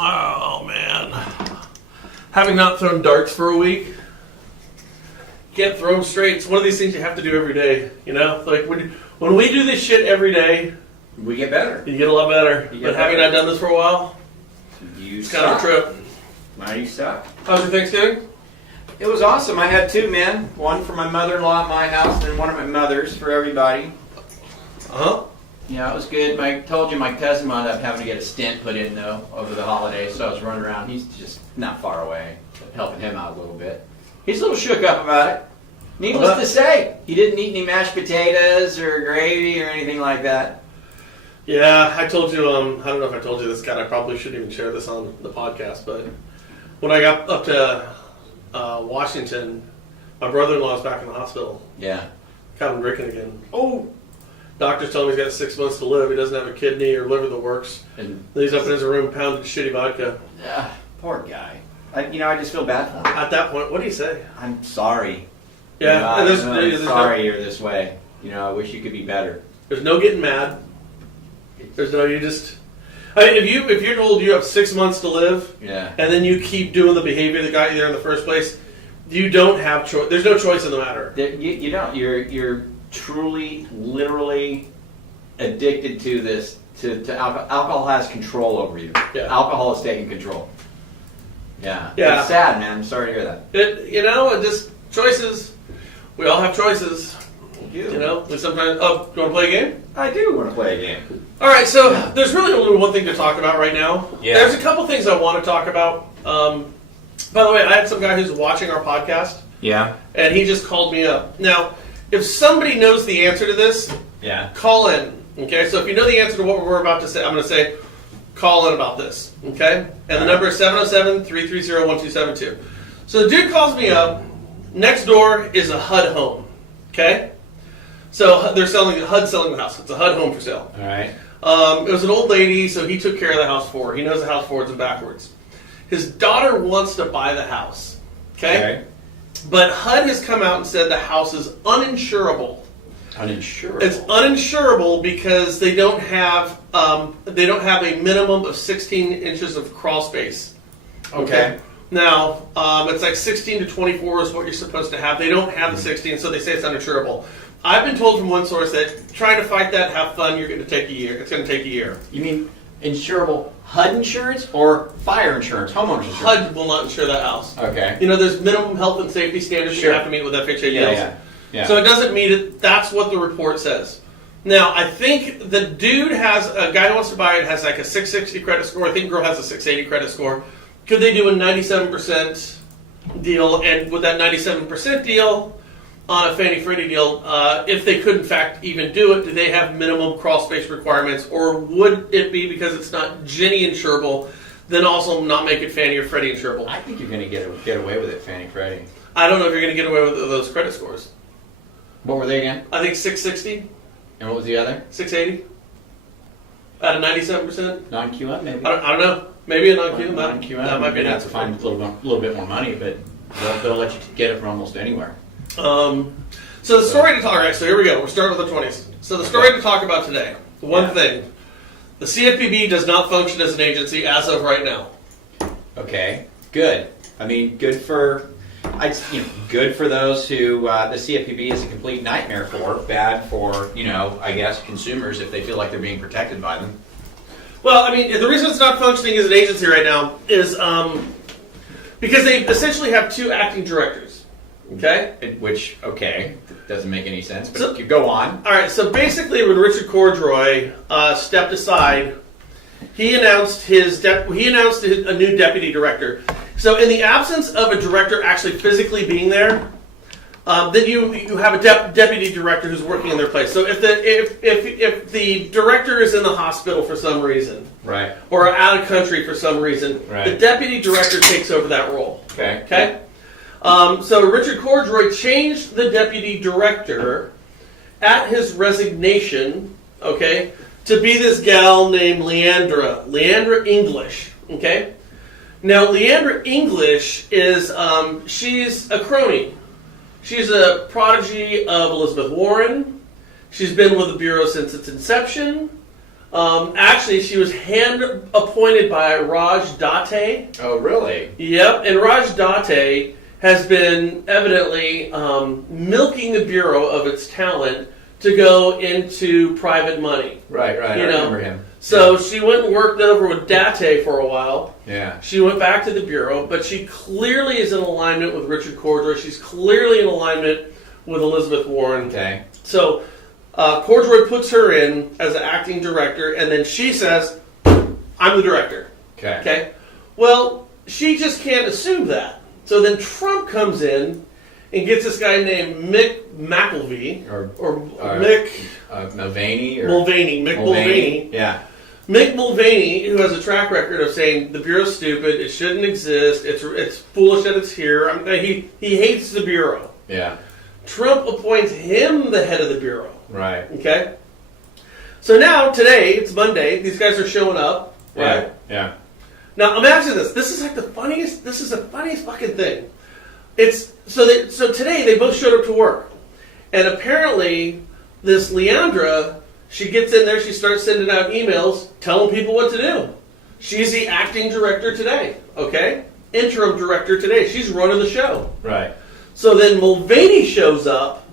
Oh, man. Having not thrown darts for a week, can't throw them straight. It's one of these things you have to do every day, you know? Like, when we do this shit every day, we get better. You get a lot better. But having not done this for a while, it's kind of a trip. Now you suck. How's your Thanksgiving? It was awesome. I had two men. One for my mother-in-law at my house, and one of my mother's for everybody. Uh-huh. Yeah, it was good. I told you my cousin wound up having to get a stent put in, though, over the holidays, so I was running around. He's just not far away, helping him out a little bit. He's a little shook up about it. Needless to say, he didn't eat any mashed potatoes or gravy or anything like that. Yeah, I told you, I don't know if I told you this, God, I probably shouldn't even share this on the podcast, but when I got up to Washington, my brother-in-law was back in the hospital. Yeah. Got him drinking again. Oh! Doctors tell him he's got 6 months to live. He doesn't have a kidney or liver that works. And then he's up in his room pounding shitty vodka. Poor guy. I just feel bad for him. At that point, what do you say? I'm sorry. Yeah. I'm sorry you're this way. I wish you could be better. There's no getting mad. There's no, you just... I mean, if you're told you have 6 months to live, yeah, and then you keep doing the behavior that got you there in the first place, you don't have choice. There's no choice in the matter. You don't. You're truly, literally addicted to this. To alcohol. Alcohol has control over you. Yeah. Alcohol is taking control. Yeah. Yeah. It's sad, man. I'm sorry to hear that. It just choices. We all have choices. You we sometimes. Oh, you want to play a game? I do want to play a game. All right, so there's really only one thing to talk about right now. Yeah. There's a couple things I want to talk about. By the way, I had some guy who's watching our podcast. Yeah. And he just called me up. Now, if somebody knows the answer to this, yeah, call in. Okay, so if you know the answer to what we're about to say, I'm going to say, call in about this. Okay? And the number is 707-330-1272. So the dude calls me up. Next door is a HUD Home. Okay? So they're HUD selling the house. It's a HUD Home for sale. All right. It was an old lady, so he took care of the house for her. He knows the house forwards and backwards. His daughter wants to buy the house. Okay? But HUD has come out and said the house is uninsurable. Uninsurable? It's uninsurable because they don't have a minimum of 16 inches of crawl space. Okay. Now, it's like 16 to 24 is what you're supposed to have. They don't have the 16, so they say it's uninsurable. I've been told from one source that trying to fight that, have fun, you're going to take a year. It's going to take a year. You mean insurable HUD insurance or fire insurance, homeowners insurance? HUD will not insure that house. Okay. There's minimum health and safety standards you have to meet with FHA deals. Yeah. So it doesn't mean it. That's what the report says. Now, I think the dude has, a guy who wants to buy it has like a 660 credit score. I think girl has a 680 credit score. Could they do a 97% deal? And with that 97% deal on a Fannie Freddie deal, if they could in fact even do it, do they have minimum crawl space requirements? Or would it be because it's not Ginnie insurable, then also not make it Fannie or Freddie insurable? I think you're going to get away with it, Fannie Freddie. I don't know if you're going to get away with those credit scores. What were they again? I think 660. And what was the other? 680. At a 97%. Non-QM, maybe? I don't know. Maybe a non-QM. Non-QM. That might be an have answer. to find a little bit more money, but they'll let you get it from almost anywhere. So the story to talk. All right, so here we go. We're starting with the 20s. So the story to talk about today. The one thing. The CFPB does not function as an agency as of right now. Okay. Good. I mean, good for those who the CFPB is a complete nightmare for. Bad for, I guess, consumers if they feel like they're being protected by them. Well, I mean, the reason it's not functioning as an agency right now is because they essentially have two acting directors. Okay? Which, doesn't make any sense, but so, go on. All right, so basically when Richard Cordray stepped aside, he announced a new deputy director. So in the absence of a director actually physically being there, then you have a deputy director who's working in their place. So if the director is in the hospital for some reason, right, or out of country for some reason, right, the deputy director takes over that role. Okay. So Richard Cordray changed the deputy director at his resignation, to be this gal named Leandra English, okay? Now, Leandra English is, she's a crony. She's a prodigy of Elizabeth Warren. She's been with the Bureau since its inception. Actually, she was hand appointed by Raj Date. Oh, really? Yep, and Raj Date has been evidently milking the Bureau of its talent to go into private money. Right. I remember him. So she went and worked over with Date for a while. Yeah. She went back to the Bureau, but she clearly is in alignment with Richard Cordray. She's clearly in alignment with Elizabeth Warren. Okay. So Cordray puts her in as an acting director, and then she says, I'm the director. Okay. Well, she just can't assume that. So then Trump comes in and gets this guy named Mick McIlvee, or Mick Mulvaney. Mick Mulvaney. Yeah. Mick Mulvaney, who has a track record of saying the Bureau's stupid, it shouldn't exist, it's foolish that it's here. He hates the Bureau. Yeah. Trump appoints him the head of the Bureau. Right. Okay? So now, today, it's Monday, these guys are showing up, right? Yeah. Now, imagine this. This is the funniest fucking thing. So today, they both showed up to work. And apparently, this Leandra, she gets in there, she starts sending out emails telling people what to do. She's the acting director today, okay? Interim director today. She's running the show. Right. So then Mulvaney shows up,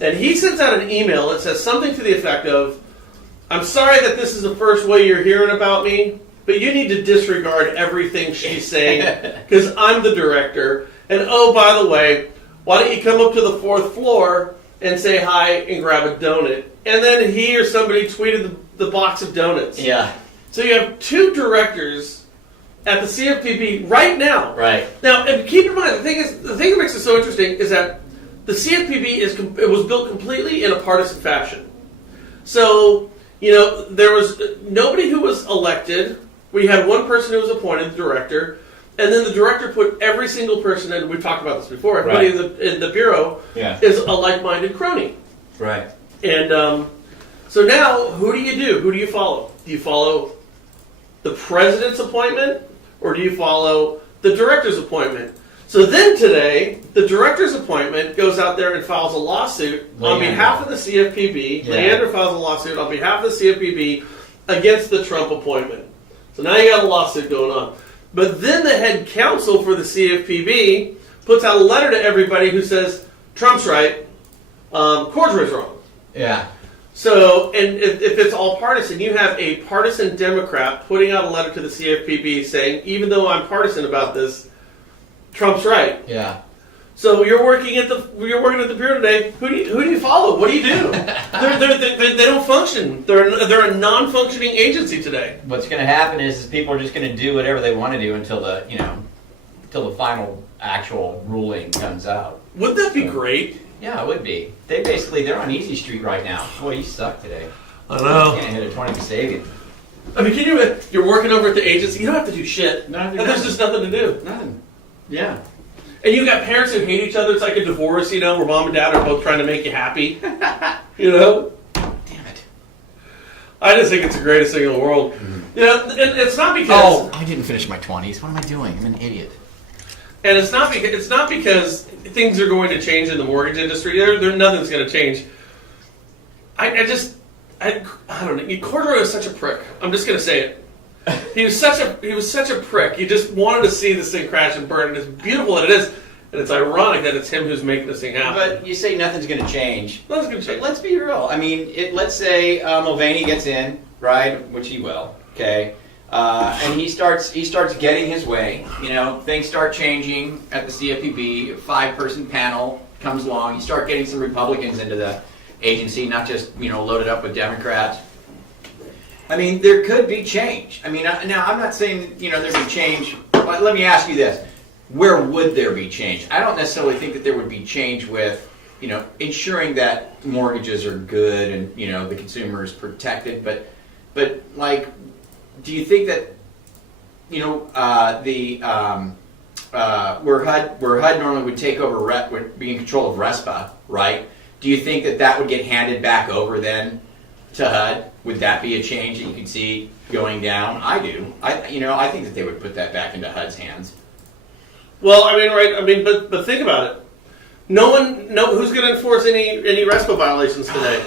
and he sends out an email that says something to the effect of, I'm sorry that this is the first way you're hearing about me, but you need to disregard everything she's saying, because I'm the director. And oh, by the way, why don't you come up to the 4th floor and say hi and grab a donut? And then he or somebody tweeted the box of donuts. Yeah. So you have 2 directors at the CFPB right now. Right. Now, and keep in mind, the thing that makes it so interesting is that the CFPB was built completely in a partisan fashion. So, there was nobody who was elected. We had one person who was appointed, the director, and then the director put every single person in. We've talked about this before. Everybody in the Bureau is a like-minded crony. Right. And so now, who do you do? Who do you follow? Do you follow the president's appointment, or do you follow the director's appointment? So then today, the director's appointment goes out there and files a lawsuit on behalf of the CFPB. Yeah. Leander files a lawsuit on behalf of the CFPB against the Trump appointment. So now you got a lawsuit going on. But then the head counsel for the CFPB puts out a letter to everybody who says, Trump's right, Cordray's wrong. Yeah. So, and if it's all partisan, you have a partisan Democrat putting out a letter to the CFPB saying, even though I'm partisan about this, Trump's right. Yeah. So you're working at the Bureau today. Who do you follow? What do you do? They don't function. They're a non-functioning agency today. What's going to happen is people are just going to do whatever they want to do until the final actual ruling comes out. Wouldn't that be great? Yeah, it would be. They're on Easy Street right now. Boy, you suck today. I know. You can't hit a 20 to save you. I mean, you're working over at the agency. You don't have to do shit. There's just nothing to do. Nothing. Yeah. And you got parents who hate each other. It's like a divorce, where mom and dad are both trying to make you happy. Damn it. I just think it's the greatest thing in the world. Mm-hmm. And it's not because... Oh, I didn't finish my 20s. What am I doing? I'm an idiot. And it's not because things are going to change in the mortgage industry. Nothing's going to change. I don't know. Cordray was such a prick. I'm just going to say it. He was such a prick. You just wanted to see this thing crash and burn. And it's beautiful that it is, and it's ironic that it's him who's making this thing happen. But you say nothing's going to change. Nothing's going to change. But let's be real. I mean, let's say Mulvaney gets in, right? Which he will. Okay. And he starts getting his way. Things start changing at the CFPB. A 5-person panel comes along. You start getting some Republicans into the agency, not just loaded up with Democrats. I mean, there could be change. I mean, now I'm not saying there'd be change. But let me ask you this: where would there be change? I don't necessarily think that there would be change with ensuring that mortgages are good and the consumer is protected. But like, do you think that where HUD normally would take over, would be in control of RESPA, right? Do you think that would get handed back over then to HUD? Would that be a change that you could see going down? I do. I think that they would put that back into HUD's hands. Well, I mean, right? I mean, but think about it. Who's going to enforce any RESPA violations today?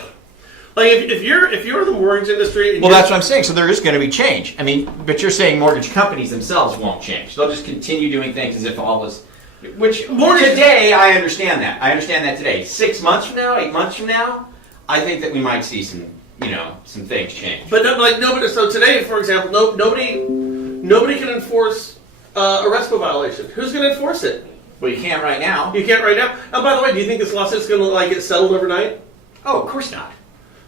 Like if you're in the mortgage industry, and Well, that's what I'm saying. So there is going to be change. I mean, but you're saying mortgage companies themselves won't change. They'll just continue doing things as if all is. Which today, I understand that. I understand that today. 6 months from now, 8 months from now, I think that we might see some things change. But nobody. So today, for example, nobody can enforce a RESPA violation. Who's going to enforce it? Well, you can't right now. You can't right now. And by the way, do you think this lawsuit's going to get settled overnight? Oh, of course not.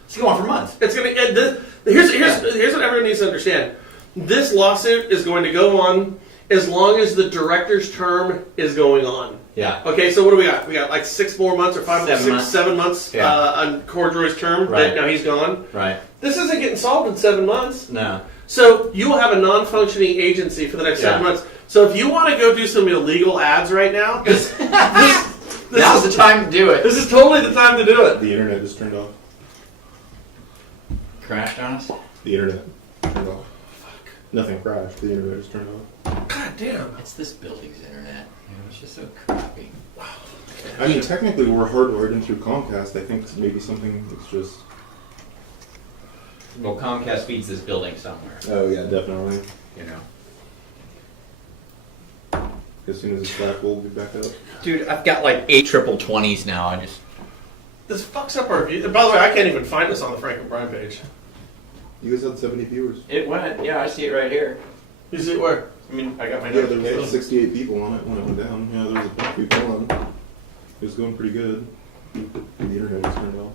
It's going on for months. It's going to. Here's what everyone needs to understand. This lawsuit is going to go on as long as the director's term is going on. Yeah. Okay, so what do we got? We got like 6 more months or 7 months yeah. On Cordray's term. Right. Now he's gone. Right. This isn't getting solved in 7 months. No. So you will have a non-functioning agency for the next 7 months. So if you want to go do some illegal ads right now, this now's the time to do it. This is totally the time to do it. The internet is turned off. Crashed on us? The internet turned off. Fuck. Nothing crashed. The internet is turned off. God damn. It's this building's internet. It's just so crappy. Wow. I mean, technically, we're hardwired in through Comcast. I think maybe something that's just. Well, Comcast feeds this building somewhere. Oh yeah, definitely. You know. As soon as it's back, we'll be back up. Dude, I've got like 8 triple 20s now. This fucks up our view. By the way, I can't even find this on the Frank and Brian page. You guys had 70 viewers. It went. Yeah, I see it right here. You see it where? I mean, I got my Yeah, notes. there was like 68 people on it when it went down. Yeah, there was a bunch of people on it. It was going pretty good. The internet was turned off.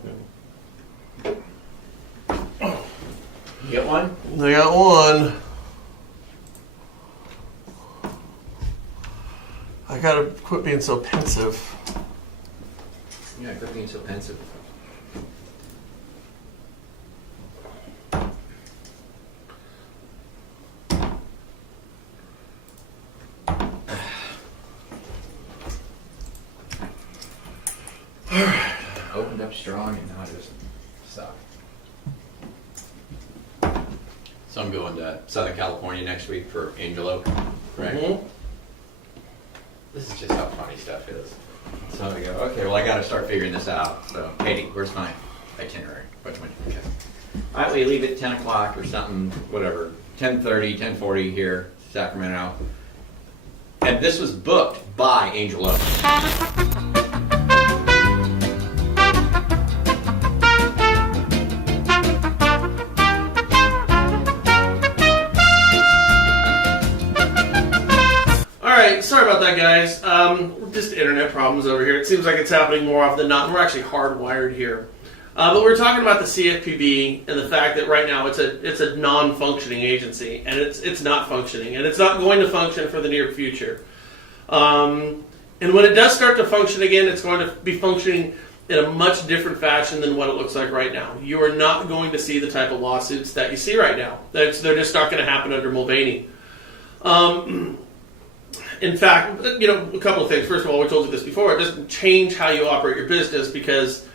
Yeah. You get one? I got one. I gotta quit being so pensive. Yeah, quit being so pensive. Opened up strong and now just suck. So I'm going to Southern California next week for Angel Oak, right? Mm-hmm. This is just how funny stuff is. So I go, okay, well I got to start figuring this out. So, Katie, where's my itinerary? Okay. All right, we leave at 10 o'clock or something, whatever, 10:30, 10:40 here, Sacramento. And this was booked by Angel Oak. Sorry about that, guys. Just internet problems over here. It seems like it's happening more often than not. We're actually hardwired here. But we're talking about the CFPB and the fact that right now it's a non-functioning agency, and it's not functioning, and it's not going to function for the near future. And when it does start to function again, it's going to be functioning in a much different fashion than what it looks like right now. You are not going to see the type of lawsuits that you see right now. They're just not going to happen under Mulvaney. In fact, a couple of things. First of all, we told you this before. It doesn't change how you operate your business because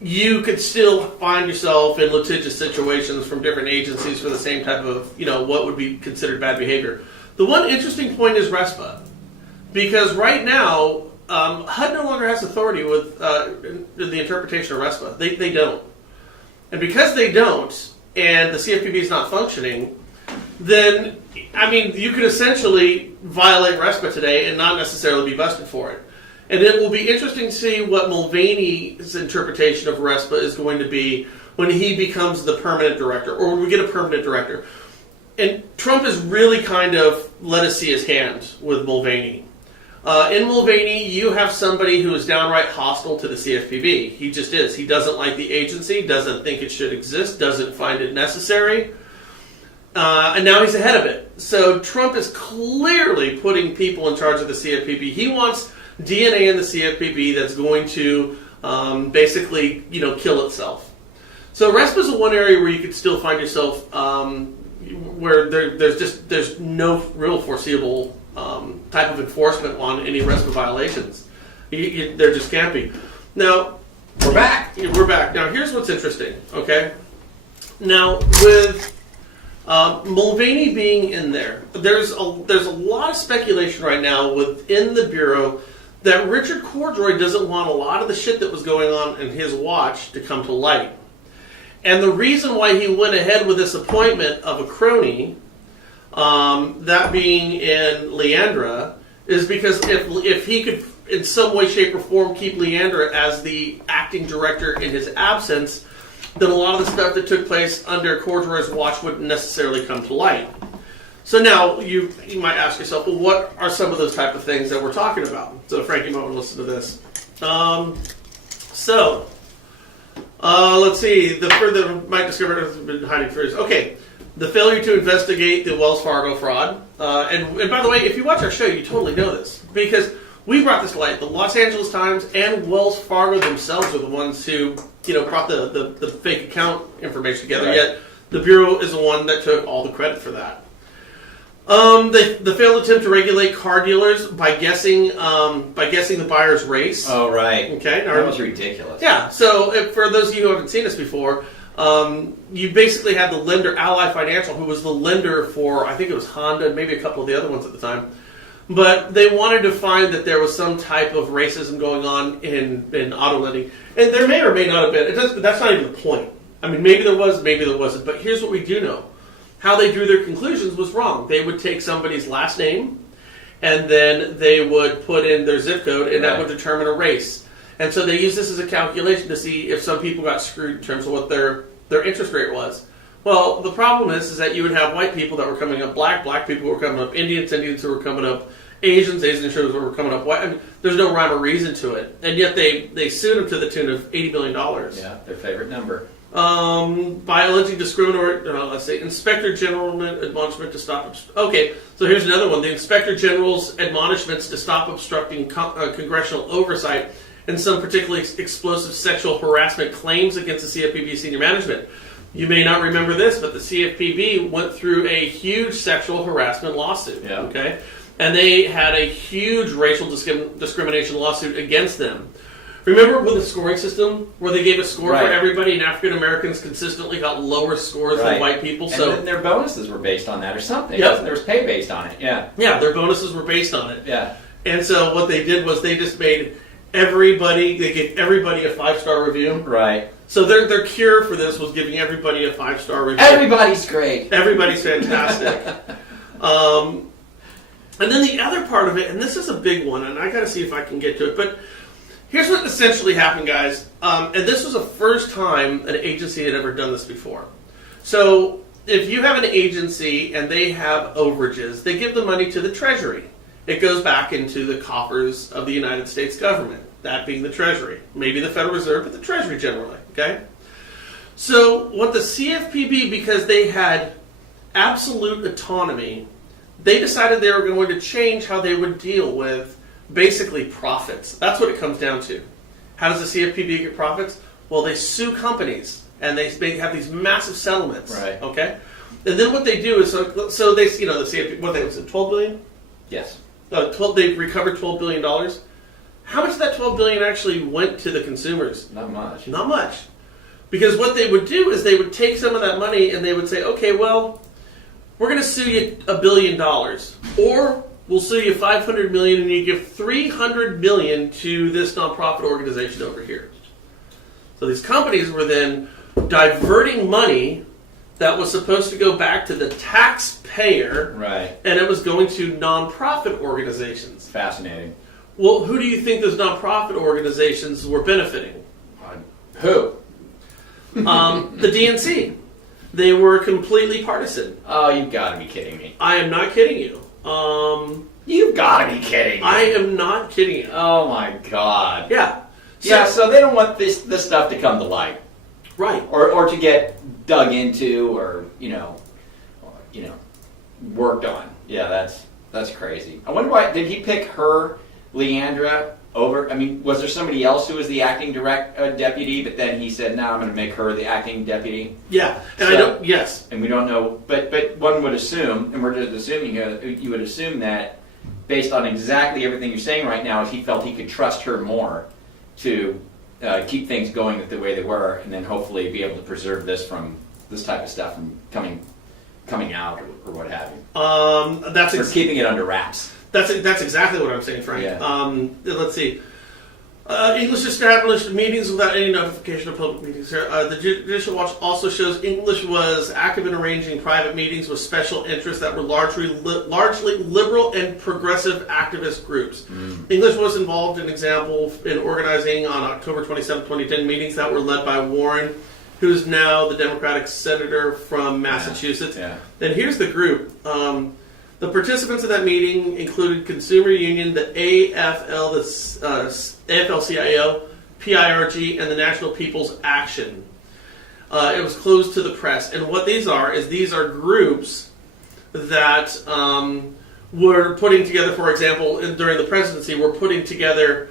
you could still find yourself in litigious situations from different agencies for the same type of, what would be considered bad behavior. The one interesting point is RESPA. Because right now, HUD no longer has authority with the interpretation of RESPA. They don't. And because they don't, and the CFPB is not functioning, then, you could essentially violate RESPA today and not necessarily be busted for it. And it will be interesting to see what Mulvaney's interpretation of RESPA is going to be when he becomes the permanent director, or when we get a permanent director. And Trump has really kind of let us see his hand with Mulvaney. In Mulvaney, you have somebody who is downright hostile to the CFPB. He just is. He doesn't like the agency, doesn't think it should exist, doesn't find it necessary. And now he's ahead of it. So Trump is clearly putting people in charge of the CFPB. He wants DNA in the CFPB that's going to basically, kill itself. So RESPA is the one area where you could still find yourself where there's no real foreseeable type of enforcement on any RESPA violations. They're just can't be. Now we're back. We're back. Now here's what's interesting. Okay. Now with Mulvaney being in there, there's a lot of speculation right now within the Bureau that Richard Cordray doesn't want a lot of the shit that was going on in his watch to come to light. And the reason why he went ahead with this appointment of a crony, that being in Leandra, is because if he could in some way, shape, or form keep Leandra as the acting director in his absence, then a lot of the stuff that took place under Cordray's watch wouldn't necessarily come to light. So now you might ask yourself, well, what are some of those type of things that we're talking about? So Frankie might want to listen to this. Let's see. The further might discover has been hiding for years. Okay, the failure to investigate the Wells Fargo fraud. And by the way, if you watch our show, you totally know this because we brought this to light. The Los Angeles Times and Wells Fargo themselves are the ones who brought the fake account information together. Right. Yet the Bureau is the one that took all the credit for that. The failed attempt to regulate car dealers by guessing the buyer's race. Oh, right. Okay, That was ridiculous. yeah. So for those of you who haven't seen this before, you basically had the lender, Ally Financial, who was the lender for, I think it was Honda and maybe a couple of the other ones at the time. But they wanted to find that there was some type of racism going on in auto lending. And there may or may not have been. That's not even the point. I mean, maybe there was, maybe there wasn't. But here's what we do know. How they drew their conclusions was wrong. They would take somebody's last name, and then they would put in their zip code, and that would determine a race. And so they used this as a calculation to see if some people got screwed in terms of what their interest rate was. Well, the problem is that you would have white people that were coming up black people who were coming up Indians who were coming up Asians who were coming up white. I mean, there's no rhyme or reason to it. And yet they sued them to the tune of $80 billion. Yeah, their favorite number. By alleging discriminatory, let's say, Inspector General admonishment to stop. Okay, so here's another one. The Inspector General's admonishments to stop obstructing congressional oversight and some particularly explosive sexual harassment claims against the CFPB senior management. You may not remember this, but the CFPB went through a huge sexual harassment lawsuit. Yeah. Okay, and they had a huge racial discrimination lawsuit against them. Remember with the scoring system where they gave a score for everybody and African Americans consistently got lower scores than white people? And So then their bonuses were based on that or something. Yep. There was pay based on it, yeah. Yeah, their bonuses were based on it. Yeah. And so what they did was they just made they gave everybody a 5-star review. Right. So their cure for this was giving everybody a 5-star review. Everybody's great. Everybody's fantastic. And then the other part of it, and this is a big one, and I got to see if I can get to it, but here's what essentially happened, guys. And this was the first time an agency had ever done this before. So if you have an agency and they have overages, they give the money to the Treasury. It goes back into the coffers of the United States government, that being the Treasury. Maybe the Federal Reserve, but the Treasury generally, okay? So what the CFPB, because they had absolute autonomy, they decided they were going to change how they would deal with basically profits. That's what it comes down to. How does the CFPB get profits? Well, they sue companies, and they have these massive settlements. Right. Okay? And then what they do is, so they, the CFPB, what they was it, $12 billion? Yes. They recovered $12 billion. How much of that $12 billion actually went to the consumers? Not much. Not much. Because what they would do is they would take some of that money and they would say, okay, well, we're going to sue you $1 billion. Or we'll sue you $500 million and you give $300 million to this nonprofit organization over here. So these companies were then diverting money that was supposed to go back to the taxpayer. Right. And it was going to nonprofit organizations. Fascinating. Well, who do you think those nonprofit organizations were benefiting? Who? The DNC. They were completely partisan. Oh, you've got to be kidding me. I am not kidding you. You've got to be kidding me. I am not kidding you. Oh my God. Yeah. So they don't want this stuff to come to light. Right. Or to get dug into or worked on. Yeah, that's crazy. I wonder why did he pick her, Leandra, over? I mean, was there somebody else who was the acting deputy, but then he said, "No, I'm going to make her the acting deputy." Yeah, and yes, and we don't know, but one would assume, and we're just assuming, you would assume that based on exactly everything you're saying right now, is he felt he could trust her more to keep things going the way they were, and then hopefully be able to preserve this type of stuff from coming out or what have you. Keeping it under wraps. That's exactly what I'm saying, Frank. Yeah. Let's see. English established meetings without any notification of public meetings. The Judicial Watch also shows English was active in arranging private meetings with special interests that were largely liberal and progressive activist groups. English was involved, an example, in organizing on October 27, 2010 meetings that were led by Warren, who's now the Democratic senator from Massachusetts. Yeah. And here's the group. The participants in that meeting included Consumer Union, the AFL, the AFL-CIO, PIRG, and the National People's Action. It was closed to the press. And what these are groups that were putting together, for example, during the presidency, were putting together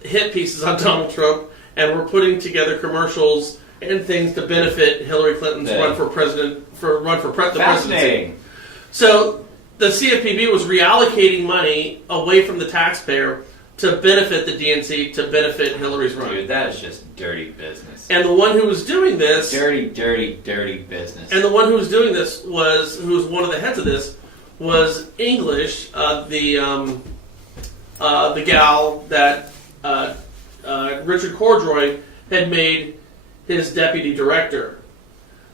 hit pieces on Donald Trump, and were putting together commercials and things to benefit Hillary Clinton's run for president, the presidency. Fascinating. So the CFPB was reallocating money away from the taxpayer to benefit the DNC, to benefit Hillary's run. Dude, that is just dirty business. And the one who was doing this... Dirty, dirty, dirty business. And the one who was doing this who was one of the heads of this, was English, the gal that Richard Cordray had made his deputy director.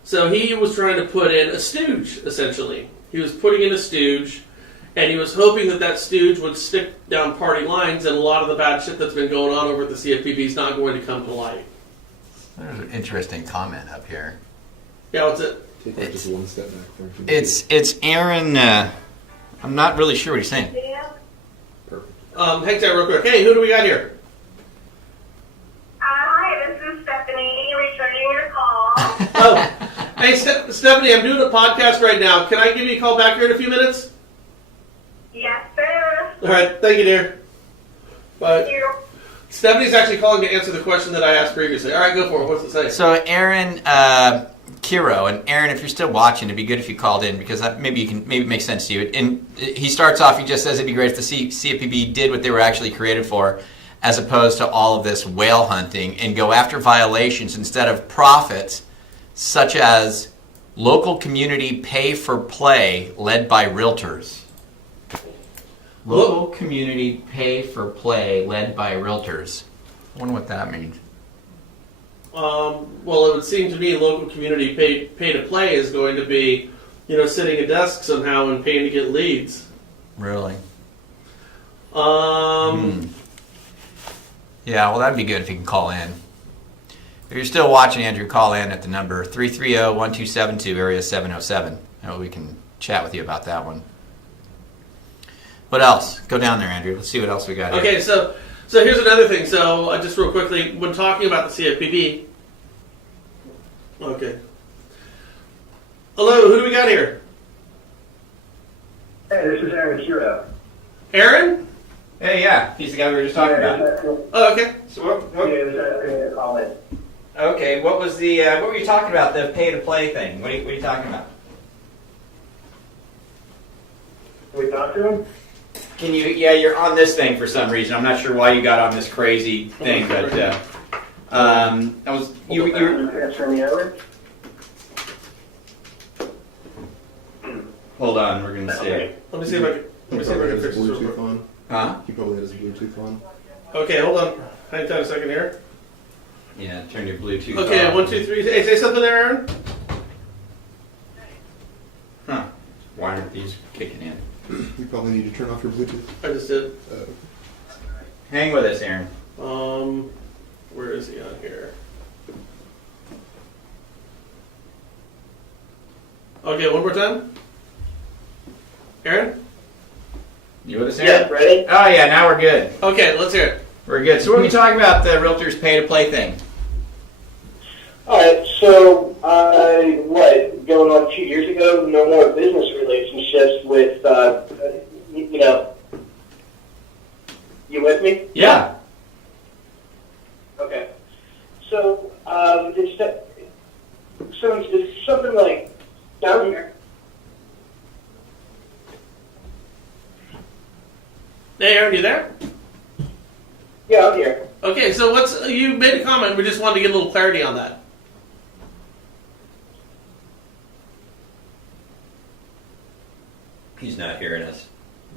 So he was trying to put in a stooge, essentially. He was putting in a stooge, and he was hoping that stooge would stick down party lines, and a lot of the bad shit that's been going on over at the CFPB is not going to come to light. There's an interesting comment up here. Yeah, what's it? Take like just one step back there. It's Aaron. I'm not really sure what he's saying. Perfect. Hang tight real quick. Hey, who do we got here? Hi, this is Stephanie, returning your call. Oh, hey, Stephanie, I'm doing a podcast right now. Can I give you a call back here in a few minutes? Yes, sir. All right, thank you, dear. Bye. Thank you. Stephanie's actually calling to answer the question that I asked previously. All right, go for it. What's it say? So Aaron, Kiro, and Aaron, if you're still watching, it'd be good if you called in because maybe it makes sense to you. And he starts off. He just says it'd be great if the CFPB did what they were actually created for, as opposed to all of this whale hunting and go after violations instead of profits, such as local community pay for play led by Realtors. Local community pay for play led by Realtors. I wonder what that means. Well, it would seem to me local community pay to play is going to be, sitting at desk somehow and paying to get leads. Really? Yeah, well, that'd be good if you can call in. If you're still watching, Andrew, call in at the number 330-1272, area 707. We can chat with you about that one. What else? Go down there, Andrew. Let's see what else we got here. Okay, so here's another thing. So just real quickly, when talking about the CFPB, okay. Hello, who do we got here? Hey, this is Aaron Kiro. Aaron? Hey, yeah, he's the guy we were just talking about. Oh, okay. So what okay, what was the what were you talking about? The pay to play thing. What are you talking about? Can we talk to him? Can you? Yeah, you're on this thing for some reason. I'm not sure why you got on this crazy thing, but I was you. Transfer me over. Hold on, we're gonna see. Let me see if I can He fix probably has this. his real Bluetooth quick. on. Huh? He probably has his Bluetooth on. Okay, hold on. Hang tight a second here. Yeah, turn your Bluetooth Okay, off. 1, 2, 3. Hey, say something there, Aaron. Huh? Why aren't these kicking in? You probably need to turn off your Bluetooth. I just did. Hang with us, Aaron. Where is he on here? Okay, one more time. Aaron? You with us, Aaron? Yeah, ready? Oh yeah, now we're good. Okay, let's hear it. We're good. So what are we talking about? The Realtors pay to play thing. All right, so, going on 2 years ago, no more business relationships with, you with me? Yeah. Okay. So, it's something like down here. Hey, Aaron, you there? Yeah, I'm here. Okay, so you made a comment. We just wanted to get a little clarity on that. He's not hearing us.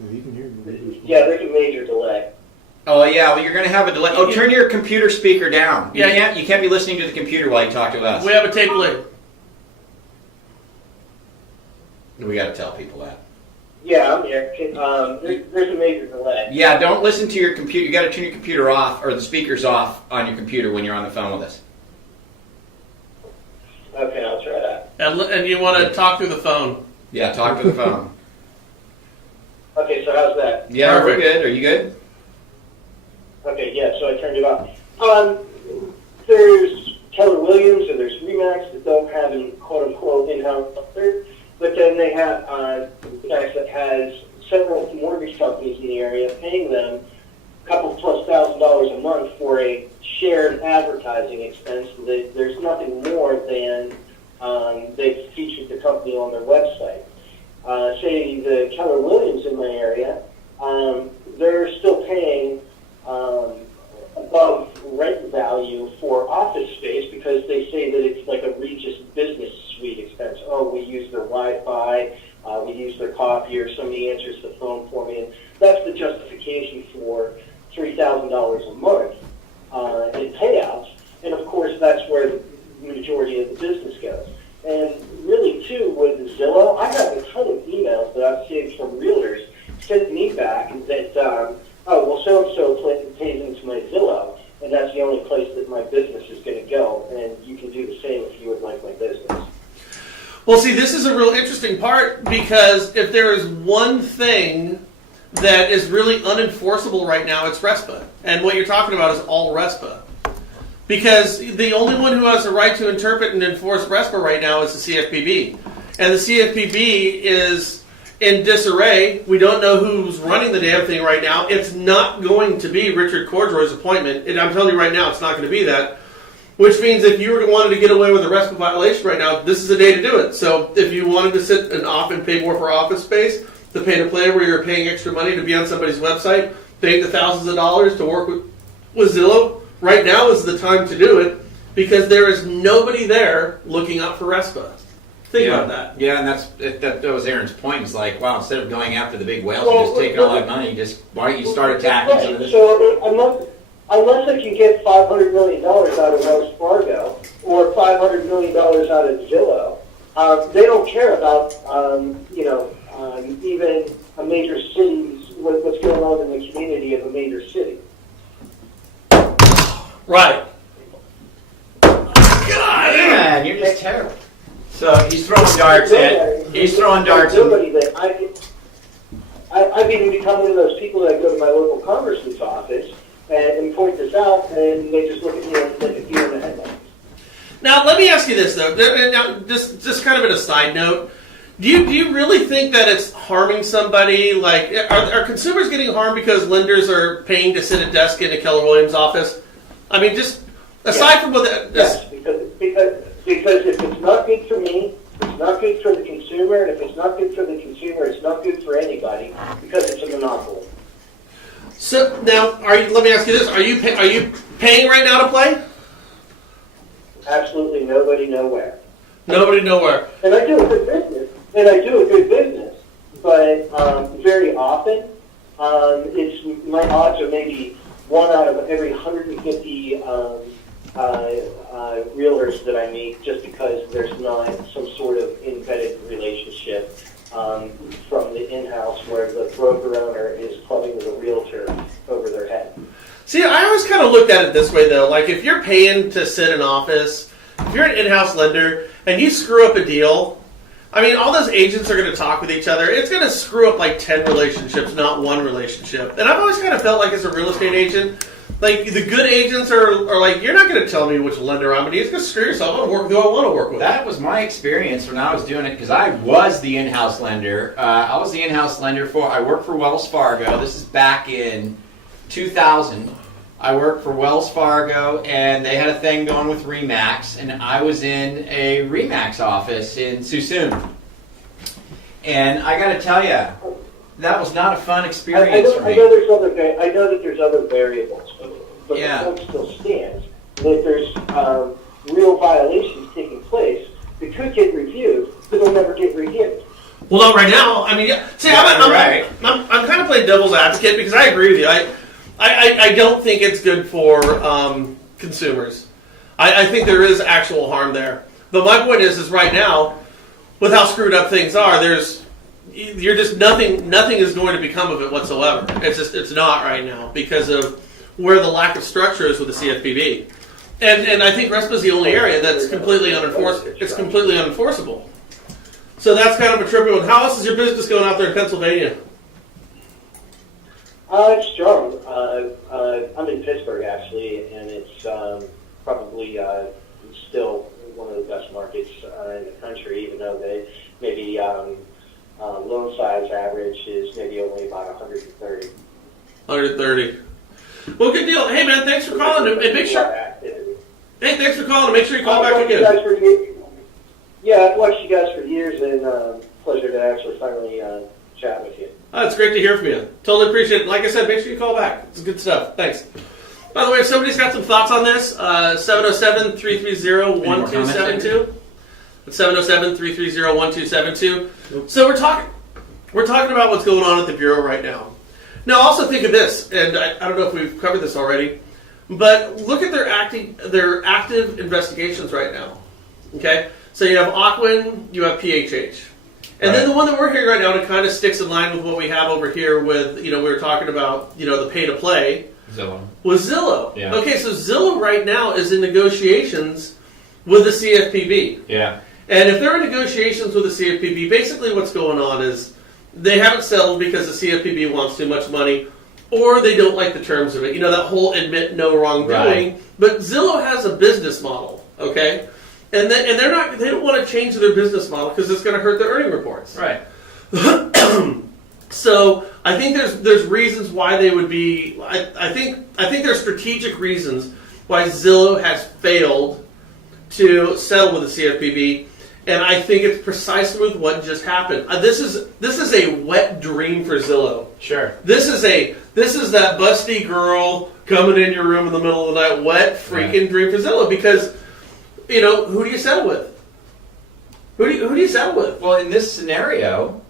Yeah, he can hear you. Yeah, there's a major delay. Oh yeah, well you're going to have a delay. Oh, turn your computer speaker down. Yeah. You can't be listening to the computer while you talk to us. We have a tape delay. We got to tell people that. Yeah, I'm here. There's a major delay. Yeah, don't listen to your computer. You got to turn your computer off or the speakers off on your computer when you're on the phone with us. Okay, I'll try that. And you want to talk through the phone. Yeah, talk to the phone. Okay, so how's that? Yeah, Perfect. we're good. Are you good? Okay, yeah, so I turned it off. There's Keller Williams and there's Remax that don't have an quote-unquote in-house lender, but then they have Remax that has several mortgage companies in the area paying them a couple plus $1,000s a month for a shared advertising expense. There's nothing more than they've featured the company on their website. Say the Keller Williams in my area, they're still paying above rent value for office space because they say that it's like a Regis business suite expense. Oh, we use their Wi-Fi, we use their copier, somebody answers the phone for me. And that's the justification for $3,000 a month in payouts. And of course, that's where the majority of the business goes. And really, too, with Zillow, I have a ton of emails that I've seen from realtors sent me back that, oh, well, so-and-so pays into my Zillow, and that's the only place that my business is going to go. And you can do the same if you would like my business. Well, see, this is a real interesting part because if there is one thing that is really unenforceable right now, it's RESPA. And what you're talking about is all RESPA. Because the only one who has the right to interpret and enforce RESPA right now is the CFPB. And the CFPB is in disarray. We don't know who's running the damn thing right now. It's not going to be Richard Cordray's appointment. And I'm telling you right now, it's not going to be that. Which means if you wanted to get away with a RESPA violation right now, this is the day to do it. So if you wanted to sit and pay more for office space, the pay-to-play where you're paying extra money to be on somebody's website, paying the thousands of dollars to work with Zillow, right now is the time to do it because there is nobody there looking out for RESPA. Think about that. Yeah, and that was Aaron's point. It's like, wow, instead of going after the big whales and just taking all that money, why don't you start attacking some of this? So unless they can get $500 million out of Wells Fargo or $500 million out of Zillow, they don't care about even a major city's what's going on in the community of a major city. Right. God, man, you're just terrible. So he's throwing darts at. He's throwing darts. Nobody that I've even become one of those people that go to my local congressman's office and point this out, and they just look at me like a deer in the headlights. Now, let me ask you this, though. Now, just kind of in a side note, do you really think that it's harming somebody? Like, are consumers getting harmed because lenders are paying to sit at desk in a Keller Williams office? I mean, just aside from what that... Yes, because if it's not good for me, it's not good for the consumer, and if it's not good for the consumer, it's not good for anybody because it's a monopoly. So now, let me ask you this: Are you paying right now to play? Absolutely nobody nowhere. Nobody nowhere. And I do a good business, but very often, it's my odds are maybe 1 out of every 150 realtors that I meet, just because there's not some sort of embedded relationship from the in-house where the broker owner is clubbing with a realtor over their head. See, I always kind of looked at it this way, though. Like, if you're paying to sit in office, if you're an in-house lender, and you screw up a deal, I mean, all those agents are going to talk with each other. It's going to screw up like 10 relationships, not one relationship. And I've always kind of felt like as a real estate agent, like the good agents are like, you're not going to tell me which lender I'm going to use. Just screw yourself. I'm going to work with who I want to work with. That was my experience when I was doing it because I was the in-house lender. I worked for Wells Fargo. This is back in 2000. I worked for Wells Fargo, and they had a thing going with RE/MAX, and I was in a RE/MAX office in Suisun. And I got to tell you, that was not a fun experience for me. I know that there's other variables, but Yeah. the point still stands that there's real violations taking place that could get reviewed, but they'll never get reviewed. Well, not right now. I mean, yeah. See, I'm kind of playing devil's advocate because I agree with you. I don't think it's good for consumers. I think there is actual harm there. But my point is right now, with how screwed up things are, nothing is going to become of it whatsoever. It's not right now because of where the lack of structure is with the CFPB. And I think RESPA is the only area that's completely unenforceable. So that's kind of a trippy one. How else is your business going out there in Pennsylvania? It's strong. I'm in Pittsburgh, actually, and it's probably still one of the best markets in the country, even though they maybe loan size average is maybe only about 130. 130. Well, good deal. Hey, man, thanks for calling. And make sure. Hey, thanks for calling. Make sure you call back again. Yeah, I've watched you guys for years, and pleasure to actually finally chat with you. Oh, it's great to hear from you. Totally appreciate it. Like I said, make sure you call back. It's good stuff. Thanks. By the way, if somebody's got some thoughts on this, 707-330-1272. It's 707-330-1272. So we're talking about what's going on at the Bureau right now. Now, also think of this, and I don't know if we've covered this already, but look at their active investigations right now. Okay? So you have Aquin, you have PHH. And then the one that we're hearing right now, it kind of sticks in line with what we have over here with, we were talking about, the pay to play. Zillow. With Zillow. Yeah. Okay, so Zillow right now is in negotiations with the CFPB. Yeah. And if they're in negotiations with the CFPB, basically what's going on is they haven't settled because the CFPB wants too much money, or they don't like the terms of it. That whole admit no wrongdoing. Right. But Zillow has a business model, okay? And they don't want to change their business model because it's going to hurt their earning reports. Right. So I think there's reasons why they would be. I think there's strategic reasons why Zillow has failed to settle with the CFPB, and I think it's precisely with what just happened. This is a wet dream for Zillow. Sure. This is that busty girl coming in your room in the middle of the night, wet freaking dream for Zillow because. Who do you settle with? Who do you settle with? Well, in this scenario,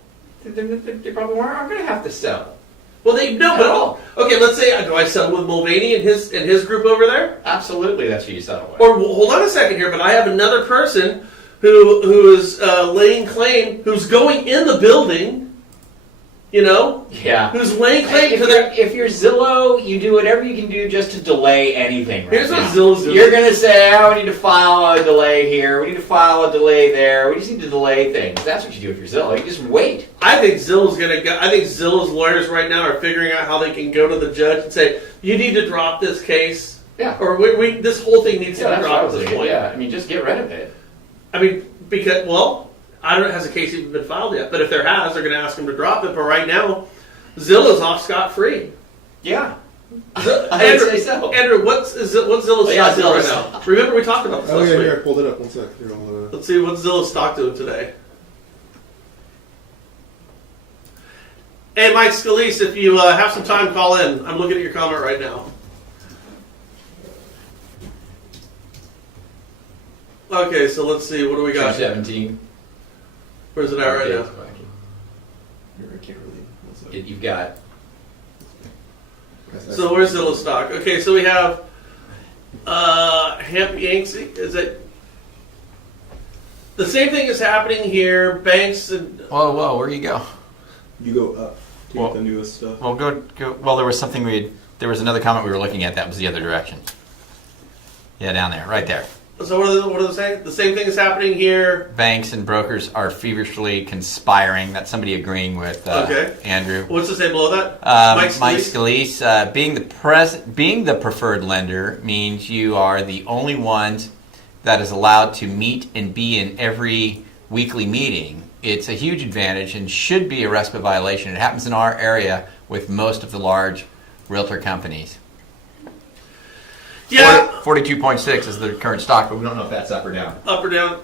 they probably aren't going to have to sell. Well, but okay. Let's say do I settle with Mulvaney and his group over there? Absolutely, that's who you settle with. Or hold on a second here, but I have another person who is laying claim, who's going in the building. Yeah. Who's laying claim if to their. If you're Zillow, you do whatever you can do just to delay anything. Right Here's now. what Zillow's doing. You're going to say, we need to file a delay here. We need to file a delay there. We just need to delay things. That's what you do if you're Zillow. You just wait. I think Zillow's lawyers right now are figuring out how they can go to the judge and say, you need to drop this case. Yeah. Or this whole thing needs to be dropped at this point. Yeah. Just get rid of it. Because I don't know, has a case even been filed yet? But if there has, they're going to ask them to drop it. But right now, Zillow's off scot-free. Yeah. I would say so. Andrew, what's Zillow's stock doing right now? Remember we talked about this last week. Here, I pulled it up. One sec. Here, let's see, what's Zillow's stock doing today? Hey, Mike Scalise, if you have some time, call in. I'm looking at your comment right now. Okay, so let's see. What do we got? 217. Where's it at right now? Here, I can't really. One sec. You've got. So where's Zillow's stock? Okay, so we have Hemp Yanksy. Is it the same thing is happening here? Banks and Whoa! Where you go? You go up to get the newest stuff. Well, go. Well, there was something there was another comment we were looking at that was the other direction. Yeah, down there, right there. So what are they saying? The same thing is happening here. Banks and brokers are feverishly conspiring. That's somebody agreeing with Andrew. What's the say below that? Mike Scalise. Being the preferred lender means you are the only ones that is allowed to meet and be in every weekly meeting. It's a huge advantage and should be a RESPA violation. It happens in our area with most of the large realtor companies. Yeah. 42.6 is the current stock, but we don't know if that's up or down. Up or down?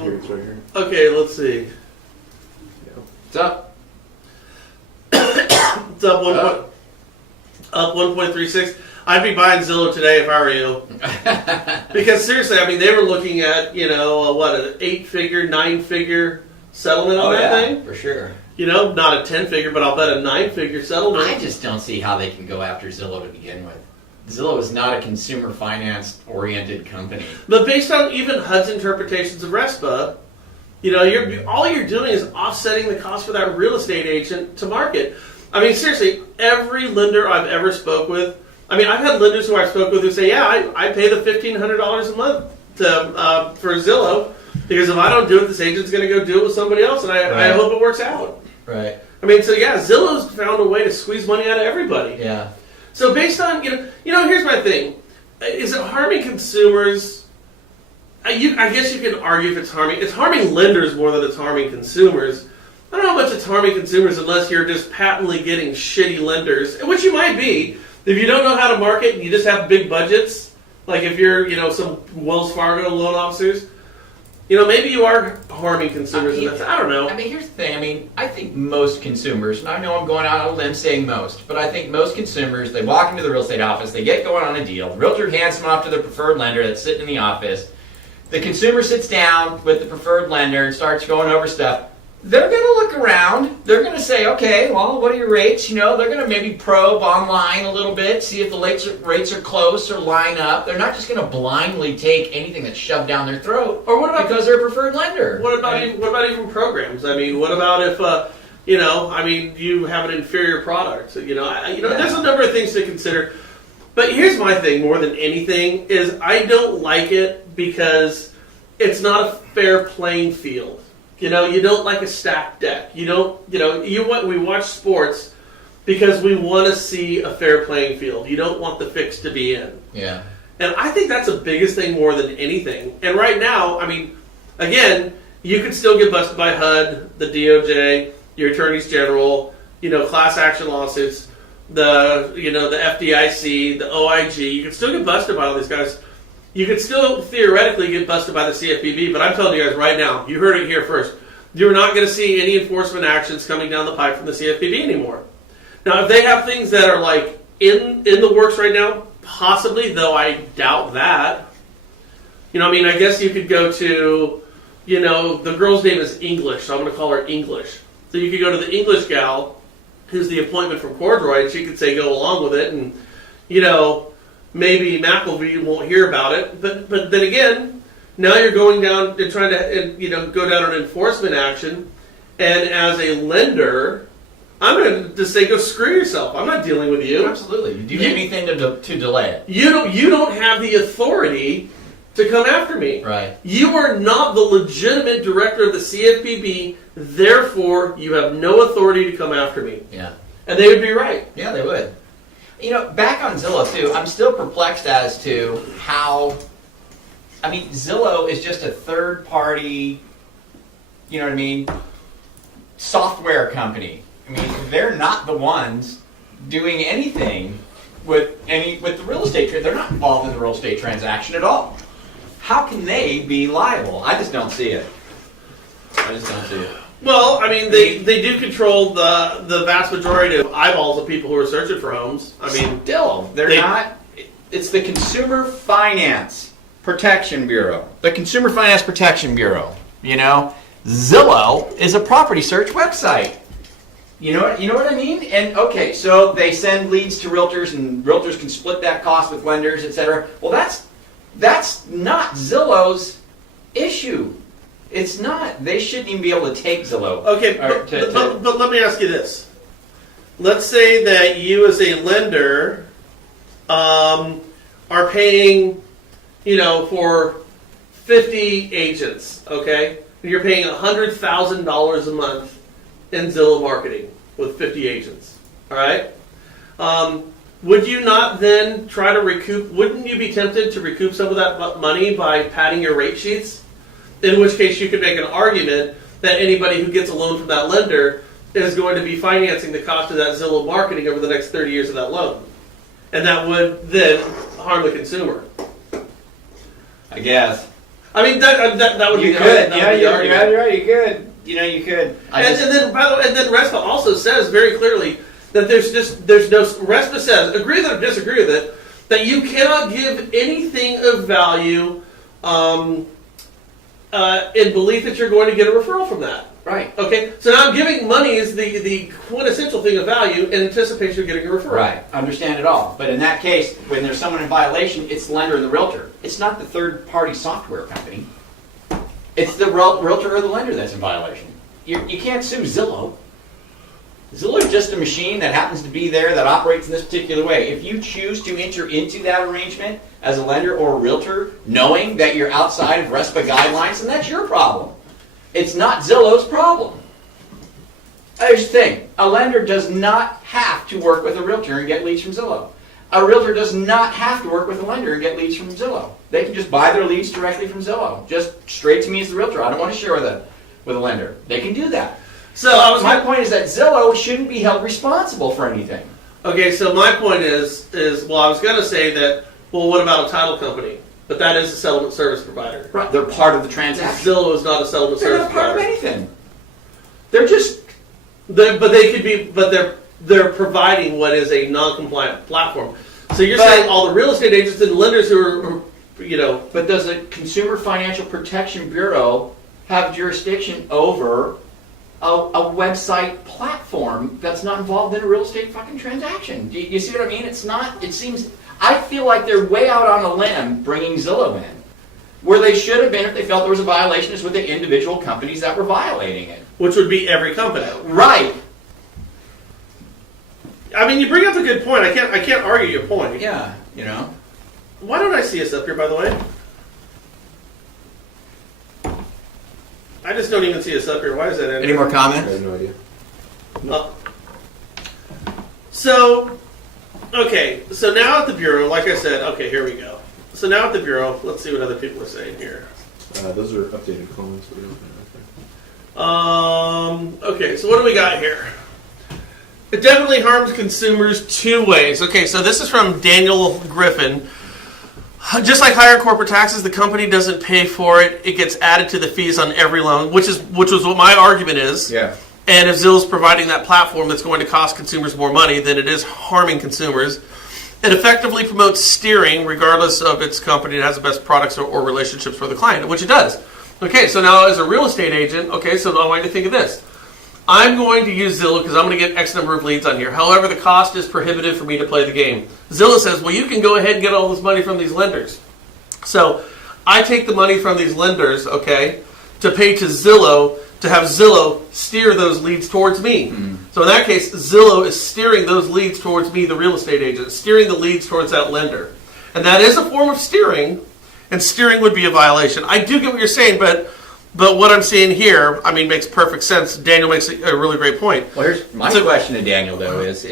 Here, it's right here. Okay, let's see. It's up. It's up 1.36. I'd be buying Zillow today if I were you. Because seriously, they were looking at, an 8-figure, 9-figure settlement on that thing. For sure. not a 10-figure, but I'll bet a 9-figure settlement. I just don't see how they can go after Zillow to begin with. Zillow is not a consumer finance oriented company. But based on even HUD's interpretations of RESPA, all you're doing is offsetting the cost for that real estate agent to market. I mean, seriously, every lender I've ever spoke with, I've had lenders who I've spoke with who say, yeah, I pay the $1,500 a month for Zillow, because if I don't do it, this agent's going to go do it with somebody else, and I hope it works out. Right. Zillow's found a way to squeeze money out of everybody. Yeah. So based on, here's my thing. Is it harming consumers? I guess you can argue if it's harming lenders more than it's harming consumers. I don't know how much it's harming consumers unless you're just patently getting shitty lenders, which you might be. If you don't know how to market and you just have big budgets, like if you're, some Wells Fargo loan officers, maybe you are harming consumers. I don't know. Here's the thing. I think most consumers, and I know I'm going out on a limb saying most, but I think most consumers, they walk into the real estate office, they get going on a deal, the realtor hands them off to their preferred lender that's sitting in the office, the consumer sits down with the preferred lender and starts going over stuff. They're going to look around. They're going to say, okay, well, what are your rates? They're going to maybe probe online a little bit, see if the rates are close or line up. They're not just going to blindly take anything that's shoved down their throat. Or what about because they're a preferred lender? What about even programs? What about if you have an inferior product? There's a number of things to consider. But here's my thing more than anything is I don't like it because it's not a fair playing field. You don't like a stacked deck. We watch sports because we want to see a fair playing field. You don't want the fix to be in. Yeah. And I think that's the biggest thing more than anything. And right now, again, you could still get busted by HUD, the DOJ, your attorneys general, class action lawsuits, the FDIC, the OIG. You could still get busted by all these guys. You could still theoretically get busted by the CFPB, but I'm telling you guys right now, you heard it here first. You're not going to see any enforcement actions coming down the pipe from the CFPB anymore. Now, if they have things that are in the works right now, possibly, though I doubt that. I guess you could go to, the girl's name is English, so I'm going to call her English. So you could go to the English gal, who's the appointment from Cordray, and she could say go along with it, and, maybe McElvey won't hear about it, but then again, now you're going down and trying to go down an enforcement action, and as a lender, I'm going to just say go screw yourself. I'm not dealing with you. Absolutely, you do anything to delay it. You don't have the authority to come after me. Right. You are not the legitimate director of the CFPB. Therefore, you have no authority to come after me. Yeah. And they would be right. Yeah, they would. Back on Zillow, too, I'm still perplexed as to how... Zillow is just a third-party, software company. They're not the ones doing anything with the real estate. They're not involved in the real estate transaction at all. How can they be liable? I just don't see it. Well, they do control the vast majority of eyeballs of people who are searching for homes. Still, they're not. It's the Consumer Finance Protection Bureau. The Consumer Finance Protection Bureau. Zillow is a property search website. You know what I mean? And okay, so they send leads to realtors, and realtors can split that cost with lenders, etc. Well, that's not Zillow's issue. It's not. They shouldn't even be able to take Zillow. Okay, but let me ask you this. Let's say that you as a lender are paying, for 50 agents, okay? And you're paying $100,000 a month in Zillow marketing with 50 agents, all right? Would you not then try to recoup, wouldn't you be tempted to recoup some of that money by padding your rate sheets? In which case you could make an argument that anybody who gets a loan from that lender is going to be financing the cost of that Zillow marketing over the next 30 years of that loan. And that would then harm the consumer. I guess. That would be you could. You're right. You could. You could. And then RESPA also says very clearly that there's no, RESPA says, agree with it or disagree with it, that you cannot give anything of value in belief that you're going to get a referral from that. Right. Okay, so now I'm giving money as the quintessential thing of value in anticipation of getting a referral. Right. Understand it all. But in that case, when there's someone in violation, it's the lender and the realtor. It's not the third-party software company. It's the realtor or the lender that's in violation. You can't sue Zillow. Zillow is just a machine that happens to be there that operates in this particular way. If you choose to enter into that arrangement as a lender or a realtor, knowing that you're outside of RESPA guidelines, then that's your problem. It's not Zillow's problem. Here's the thing. A lender does not have to work with a realtor and get leads from Zillow. A realtor does not have to work with a lender and get leads from Zillow. They can just buy their leads directly from Zillow. Just straight to me as the realtor. I don't want to share with a lender. They can do that. So My point is that Zillow shouldn't be held responsible for anything. Okay, so my point is well, I was going to say that, well, what about a title company? But that is a settlement service provider. Right. They're part of the transaction. Zillow is not a settlement They're service not part provider. of anything. They're just... They're providing what is a non-compliant platform. So you're saying all the real estate agents and lenders who are, But does the Consumer Financial Protection Bureau have jurisdiction over a website platform that's not involved in a real estate fucking transaction? Do you see what I mean? It's not, it seems, I feel like they're way out on a limb bringing Zillow in. Where they should have been if they felt there was a violation is with the individual companies that were violating it. which would be every company. Right. I mean, you bring up a good point. I can't argue your point. Yeah, Why don't I see us up here, by the way? I just don't even see us up here. Why is that? Any more I comments? have no idea. So, okay. So now at the Bureau, like I said, okay, here we go. So now at the Bureau, let's see what other people are saying here. Those are updated comments. What are you looking at right there? Okay, so what do we got here? It definitely harms consumers two ways. Okay, so this is from Daniel Griffin. Just like higher corporate taxes, the company doesn't pay for it. It gets added to the fees on every loan, which was what my argument is. Yeah. And if Zillow's providing that platform that's going to cost consumers more money, then it is harming consumers. It effectively promotes steering, regardless of its company that has the best products or relationships for the client, which it does. Okay, so now as a real estate agent, okay, so I want you to think of this. I'm going to use Zillow because I'm going to get X number of leads on here. However, the cost is prohibitive for me to play the game. Zillow says, well, you can go ahead and get all this money from these lenders. So I take the money from these lenders, okay, to pay to Zillow to have Zillow steer those leads towards me. Mm-hmm. So in that case, Zillow is steering those leads towards me, the real estate agent, steering the leads towards that lender. And that is a form of steering, and steering would be a violation. I do get what you're saying, but what I'm seeing here, I mean, makes perfect sense. Daniel makes a really great point. Well, here's my question to Daniel, though, is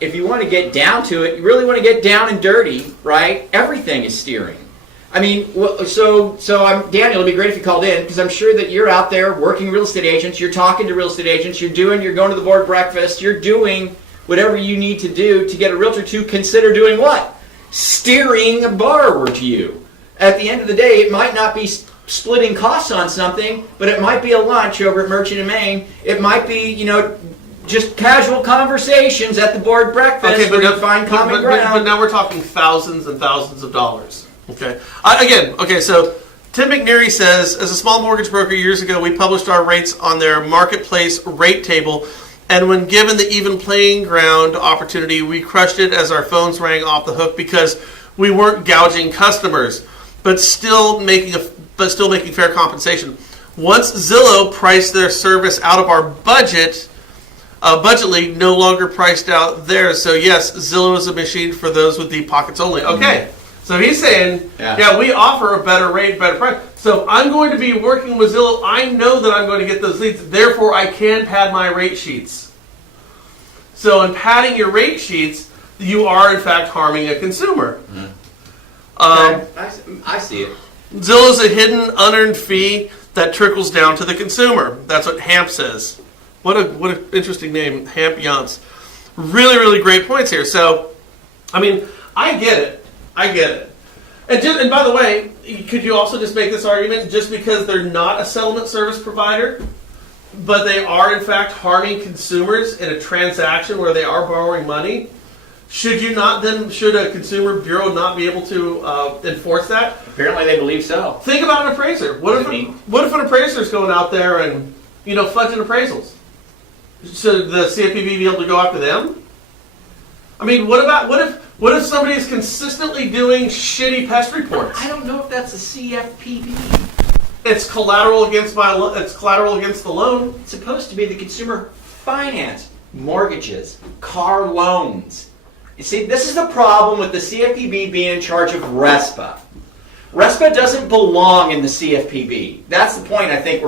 if you want to get down to it, you really want to get down and dirty, right? Everything is steering. I mean, so I'm Daniel. It'd be great if you called in because I'm sure that you're out there working real estate agents. You're talking to real estate agents. You're going to the board breakfast. You're doing whatever you need to do to get a realtor to consider doing what? Steering a borrower to you. At the end of the day, it might not be splitting costs on something, but it might be a lunch over at Merchant and Main. It might be, just casual conversations at the board breakfast where you find common ground. But now we're talking thousands and thousands of dollars. Okay. So Tim McNeary says, as a small mortgage broker years ago, we published our rates on their marketplace rate table, and when given the even playing ground opportunity, we crushed it as our phones rang off the hook because we weren't gouging customers, but still making fair compensation. Once Zillow priced their service out of our budget, Budget League no longer priced out theirs. So yes, Zillow is a machine for those with deep pockets only. Okay. Mm-hmm. So he's saying, yeah, we offer a better rate, better price. So if I'm going to be working with Zillow, I know that I'm going to get those leads. Therefore, I can pad my rate sheets. So in padding your rate sheets, you are in fact harming a consumer. Mm-hmm. I see it. Zillow's a hidden, unearned fee that trickles down to the consumer. That's what Hamp says. What an interesting name, Hamp Yance. Really, really great points here. So, I mean, I get it. And by the way, could you also just make this argument, just because they're not a settlement service provider, but they are in fact harming consumers in a transaction where they are borrowing money, should a consumer bureau not be able to enforce that? Apparently they believe so. Think about an appraiser. What if an appraiser is going out there and fudging appraisals? Should the CFPB be able to go after them? I mean, what if somebody is consistently doing shitty pest reports? I don't know if that's a CFPB. It's collateral against the loan. It's supposed to be the consumer finance, mortgages, car loans. You see, this is the problem with the CFPB being in charge of RESPA. RESPA doesn't belong in the CFPB. That's the point I think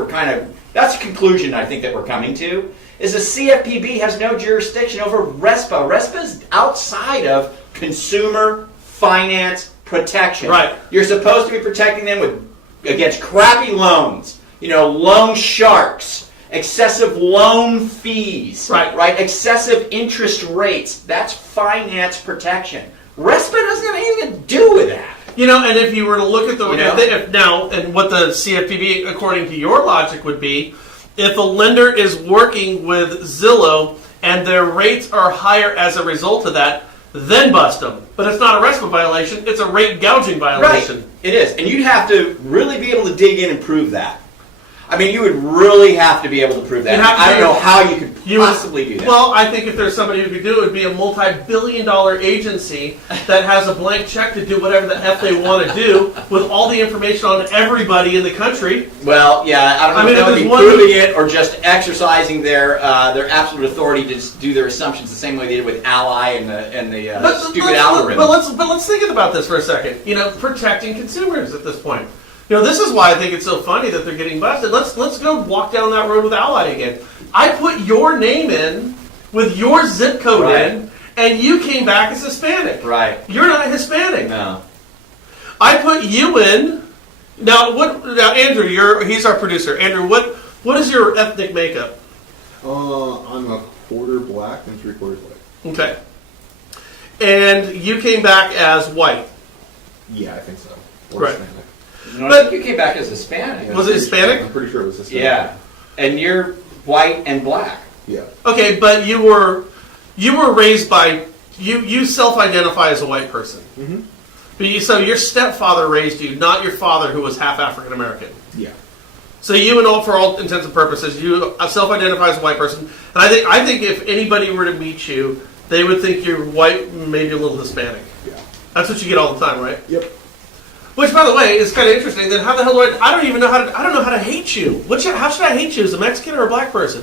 that's the conclusion I think that we're coming to, is the CFPB has no jurisdiction over RESPA. RESPA is outside of consumer finance protection. Right. You're supposed to be protecting them against crappy loans, loan sharks, excessive loan fees, right, excessive interest rates. That's finance protection. RESPA doesn't have anything to do with that. And if you were to look at what the CFPB, according to your logic, would be, if a lender is working with Zillow and their rates are higher as a result of that, then bust them. But it's not a RESPA violation, it's a rate gouging violation. Right. It is. And you'd have to really be able to dig in and prove that. I mean, you would really have to be able to prove that. I don't know how you could possibly do that. Well, I think if there's somebody who could do it, it would be a multi-billion-dollar agency that has a blank check to do whatever the F they want to do with all the information on everybody in the country. Well, yeah, I don't know if they'll be proving it or just exercising their absolute authority to just do their assumptions the same way they did with Ally and the stupid algorithm. But let's think about this for a second. Protecting consumers at this point. This is why I think it's so funny that they're getting busted. Let's go walk down that road with Ally again. I put your name in with your zip code in, and you came back as Hispanic. Right. You're not Hispanic. No. I put you in. Now Andrew, he's our producer. Andrew, what is your ethnic makeup? I'm a quarter black and 3/4 white. Okay. And you came back as white. Yeah, I think so. Or Right. Hispanic. No, I think you came back as Hispanic. Was it Hispanic? I'm pretty sure it was Hispanic. Yeah. And you're white and black. Yeah. Okay, but you were raised by you self-identify as a white person. Mm-hmm. But so your stepfather raised you, not your father who was half African American. Yeah. So you for all intents and purposes, you self-identify as a white person. And I think if anybody were to meet you, they would think you're white, maybe a little Hispanic. Yeah. That's what you get all the time, right? Yep. Which, by the way, is kind of interesting. Then how the hell do I don't even know how to hate you. How should I hate you, as a Mexican or a black person?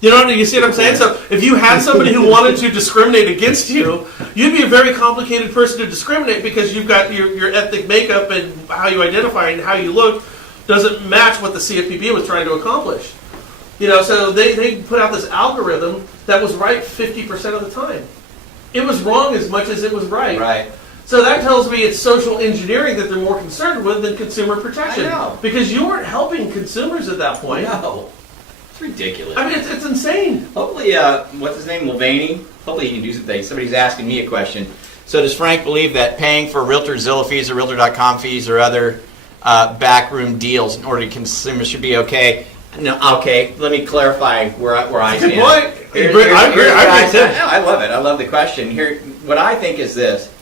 You see what I'm saying? So if you had somebody who wanted to discriminate against you, you'd be a very complicated person to discriminate because you've got your ethnic makeup and how you identify and how you look doesn't match what the CFPB was trying to accomplish. So they put out this algorithm that was right 50% of the time. It was wrong as much as it was right. Right. So that tells me it's social engineering that they're more concerned with than consumer protection. I know. Because you weren't helping consumers at that point. No. It's ridiculous. I mean, it's insane. Hopefully, what's his name, Mulvaney? Hopefully he can do something. Somebody's asking me a question. So does Frank believe that paying for Realtor Zillow fees or Realtor.com fees or other backroom deals in order to consumers should be okay? No, okay. Let me clarify where I stand. Good point. I agree. I love it. I love the question. Here, what I think is this.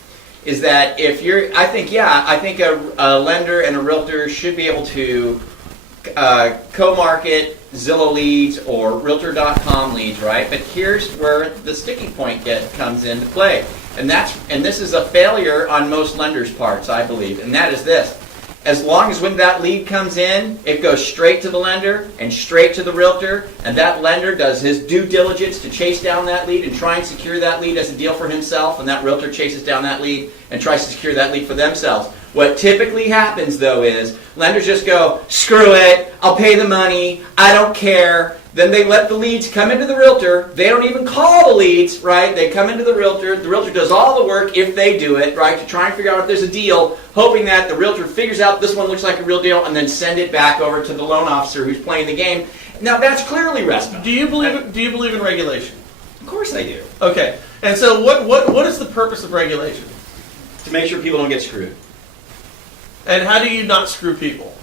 Is that if you're, I think a lender and a realtor should be able to co-market Zillow leads or Realtor.com leads, right? But here's where the sticking point comes into play, and this is a failure on most lenders' parts, I believe, and that is this: as long as when that lead comes in, it goes straight to the lender and straight to the realtor, and that lender does his due diligence to chase down that lead and try and secure that lead as a deal for himself, and that realtor chases down that lead and tries to secure that lead for themselves. What typically happens, though, is lenders just go, screw it, I'll pay the money, I don't care. Then they let the leads come into the realtor. They don't even call the leads, right? They come into the realtor does all the work, if they do it, right, to try and figure out if there's a deal, hoping that the realtor figures out this one looks like a real deal and then send it back over to the loan officer who's playing the game. Now, that's clearly RESPA. Do you believe in regulation? Of course I do. Okay. And so what is the purpose of regulation? To make sure people don't get screwed. And how do you not screw people?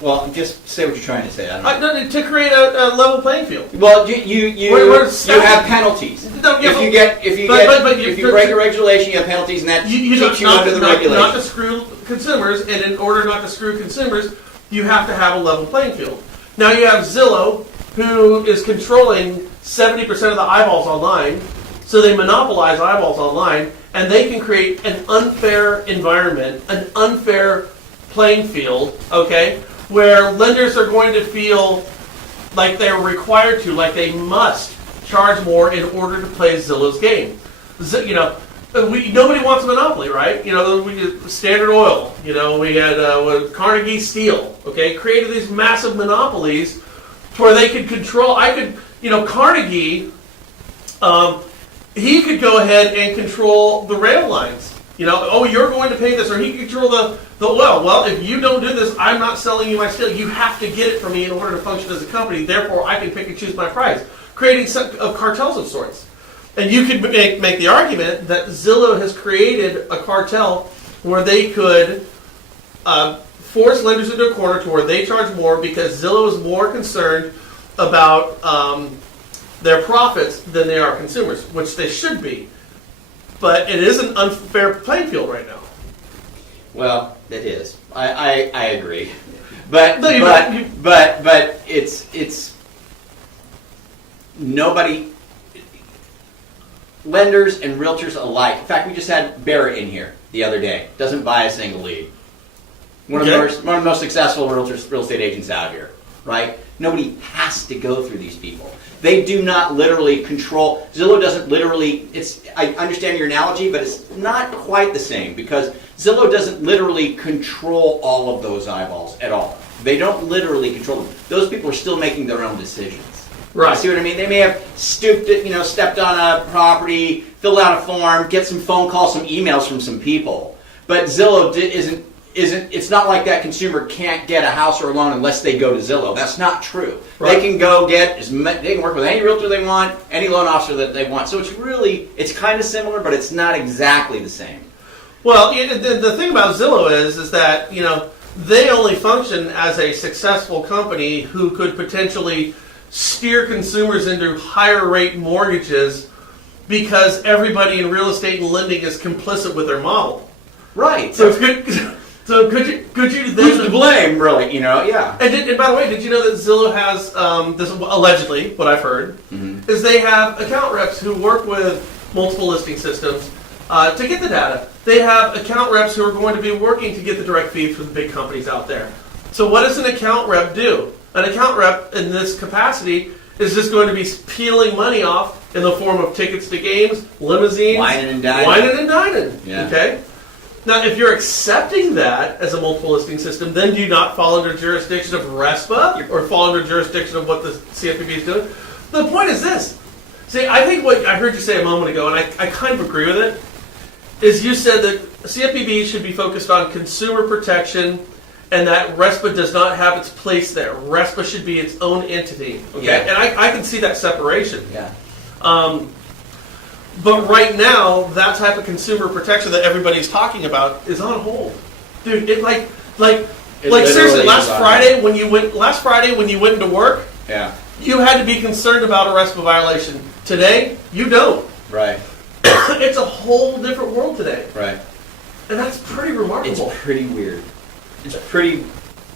Well, just say what you're trying to say. I don't know. To create a level playing field. Well, you have penalties. No, yeah, if you break a regulation, you have penalties, and that keeps you under the regulation. Not to screw consumers, and in order not to screw consumers, you have to have a level playing field. Now you have Zillow, who is controlling 70% of the eyeballs online, so they monopolize eyeballs online, and they can create an unfair environment, an unfair playing field, okay, where lenders are going to feel like they're required to, like they must charge more in order to play Zillow's game. Nobody wants a monopoly, right? Standard Oil, we had Carnegie Steel, okay, created these massive monopolies where they could control. Carnegie, he could go ahead and control the rail lines. You're going to pay this, or he could control the oil. Well, if you don't do this, I'm not selling you my steel. You have to get it from me in order to function as a company. Therefore, I can pick and choose my price, creating cartels of sorts. And you could make the argument that Zillow has created a cartel where they could force lenders into a corner to where they charge more because Zillow is more concerned about their profits than they are consumers, which they should be. But it is an unfair playing field right now. Well, it is. I agree. But it's nobody. Lenders and realtors alike. In fact, we just had Barrett in here the other day. Doesn't buy a single lead. One of the most successful real estate agents out here, right? Nobody has to go through these people. They do not literally control. Zillow doesn't literally. I understand your analogy, but it's not quite the same because Zillow doesn't literally control all of those eyeballs at all. They don't literally control them. Those people are still making their own decisions. Right. See what I mean? They may have stepped on a property, filled out a form, get some phone calls, some emails from some people. But Zillow isn't. It's not like that consumer can't get a house or a loan unless they go to Zillow. That's not true. Right. They can go they can work with any realtor they want, any loan officer that they want. So it's kind of similar, but it's not exactly the same. Well, the thing about Zillow is that they only function as a successful company who could potentially steer consumers into higher rate mortgages because everybody in real estate and lending is complicit with their model. Right. So it's good. So could you then... Who's to blame, really? Yeah. And by the way, did you know that Zillow has this allegedly? What I've heard is they have account reps who work with multiple listing systems to get the data. They have account reps who are going to be working to get the direct feeds from the big companies out there. So what does an account rep do? An account rep in this capacity is just going to be peeling money off in the form of tickets to games, limousines, whining and dining. Yeah. Okay. Now, if you're accepting that as a multiple listing system, then do you not fall under jurisdiction of RESPA or fall under jurisdiction of what the CFPB is doing? The point is this. See, I think what I heard you say a moment ago, and I kind of agree with it, is you said that CFPB should be focused on consumer protection and that RESPA does not have its place there. RESPA should be its own entity. Okay? Yeah. And I can see that separation. Yeah. But right now, that type of consumer protection that everybody's talking about is on hold, dude. Seriously. Last Friday when you went into work, yeah, you had to be concerned about a RESPA violation. Today, you don't. Right. It's a whole different world today. Right. And that's pretty remarkable. It's pretty weird. It's pretty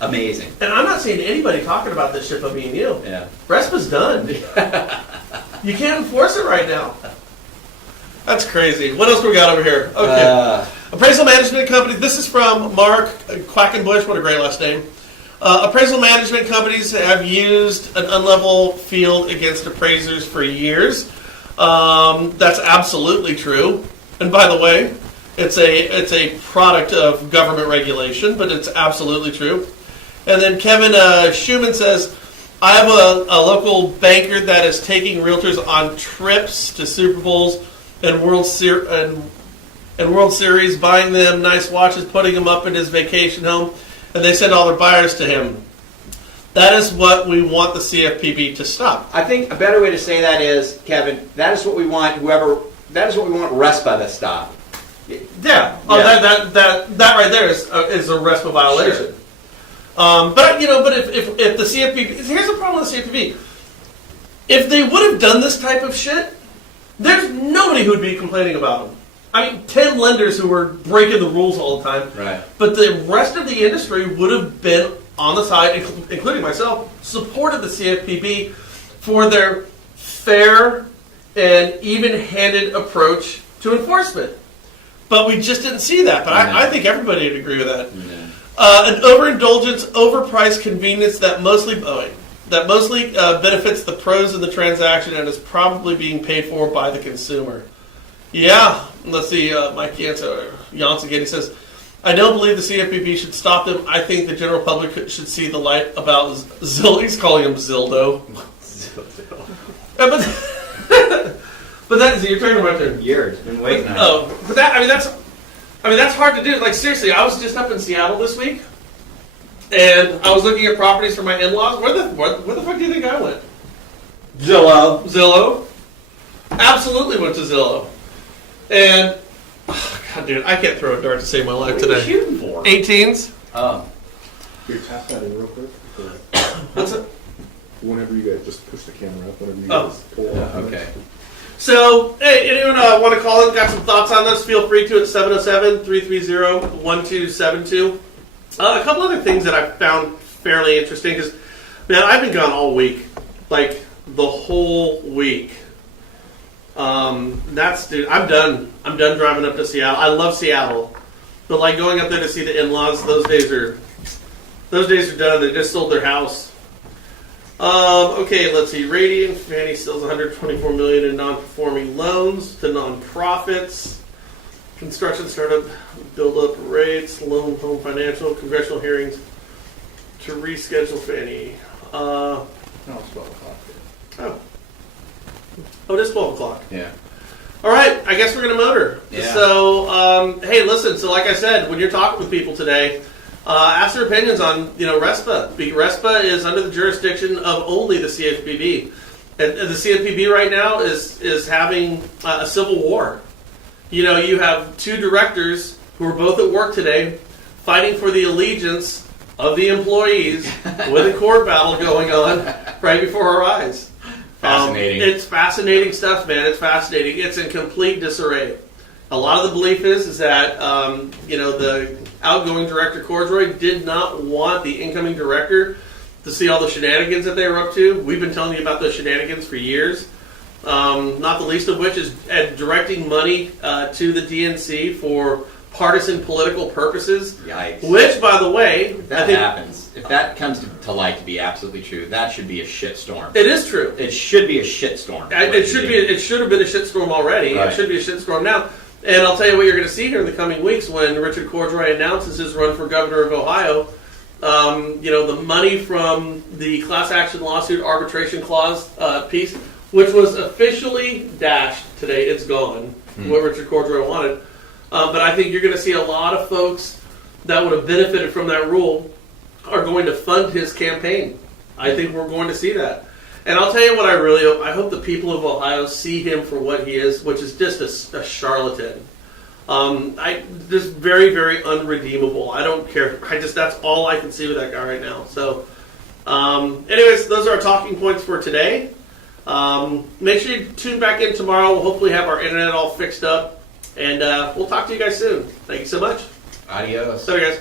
amazing. And I'm not seeing anybody talking about this shit but me and you. Yeah. RESPA's done. You can't enforce it right now. That's crazy. What else we got over here? Okay. Appraisal management company. This is from Mark Quackenbush. What a great last name. Appraisal management companies have used an unlevel field against appraisers for years. That's absolutely true. And by the way, it's a product of government regulation, but it's absolutely true. And then Kevin Schumann says, I have a local banker that is taking realtors on trips to Super Bowls and World Series, buying them nice watches, putting them up in his vacation home, and they send all their buyers to him. That is what we want the CFPB to stop. I think a better way to say that is, Kevin, that is what we want RESPA to stop. Yeah. Oh, that right there is a RESPA violation. Sure. But if the CFPB, here's the problem with the CFPB. If they would have done this type of shit, there's nobody who would be complaining about them. I mean, 10 lenders who were breaking the rules all the time. Right. But the rest of the industry would have been on the side, including myself, supported the CFPB for their fair and even-handed approach to enforcement. But we just didn't see that. But I think everybody would agree with that. An overindulgence, overpriced convenience that mostly benefits the pros in the transaction and is probably being paid for by the consumer. Yeah, let's see. Mike Janssen again. He says, "I don't believe the CFPB should stop them. I think the general public should see the light about Zillow." He's calling him Zildo. But that is your turn, my turn. Years, been waiting. But that's hard to do. Like seriously, I was just up in Seattle this week, and I was looking at properties for my in-laws. Where the fuck do you think I went? Zillow. Absolutely went to Zillow. And God, dude, I can't throw a dart to save my life today. What are you shooting for? 18s. Oh. Here, tap that in real quick. What's it? Whenever you guys just push the camera up, whenever you guys pull off. Okay. So, hey, anyone want to call in? Got some thoughts on this? Feel free to at 707-330-1272. A couple other things that I found fairly interesting because, man, I've been gone all week, like the whole week. Dude, I'm done. I'm done driving up to Seattle. I love Seattle, but like going up there to see the in-laws, those days are done. They just sold their house. Okay, let's see. Radiant Fannie sells $124 million in non-performing loans to nonprofits. Construction startup build up rates. Loan Home Financial congressional hearings to reschedule Fannie. No, it's 12 o'clock. Oh, it is 12 o'clock. Yeah. All right, I guess we're going to motor. Yeah. So, hey, listen. So, like I said, when you're talking with people today, ask their opinions on, RESPA. RESPA is under the jurisdiction of only the CFPB. And the CFPB right now is having a civil war. You have two directors who are both at work today fighting for the allegiance of the employees with a court battle going on right before our eyes. Fascinating. It's fascinating stuff, man. It's fascinating. It's in complete disarray. A lot of the belief is that, the outgoing director, Cordray, did not want the incoming director to see all the shenanigans that they were up to. We've been telling you about those shenanigans for years. Not the least of which is directing money to the DNC for partisan political purposes. Yikes. Which, by the way, If that happens, if that comes to light to be absolutely true, that should be a shitstorm. It is true. It should be a shitstorm. It should have been a shitstorm already. Right. It should be a shitstorm now. And I'll tell you what you're going to see here in the coming weeks when Richard Cordray announces his run for governor of Ohio. The money from the class action lawsuit arbitration clause piece, which was officially dashed today, it's gone. What Richard Cordray wanted. But I think you're going to see a lot of folks that would have benefited from that rule are going to fund his campaign. I think we're going to see that. And I'll tell you what I really hope. I hope the people of Ohio see him for what he is, which is just a charlatan. Just very, very unredeemable. I don't care. That's all I can see with that guy right now. So, anyways, those are our talking points for today. Make sure you tune back in tomorrow. We'll hopefully have our internet all fixed up. And we'll talk to you guys soon. Thank you so much. Adios. So, guys.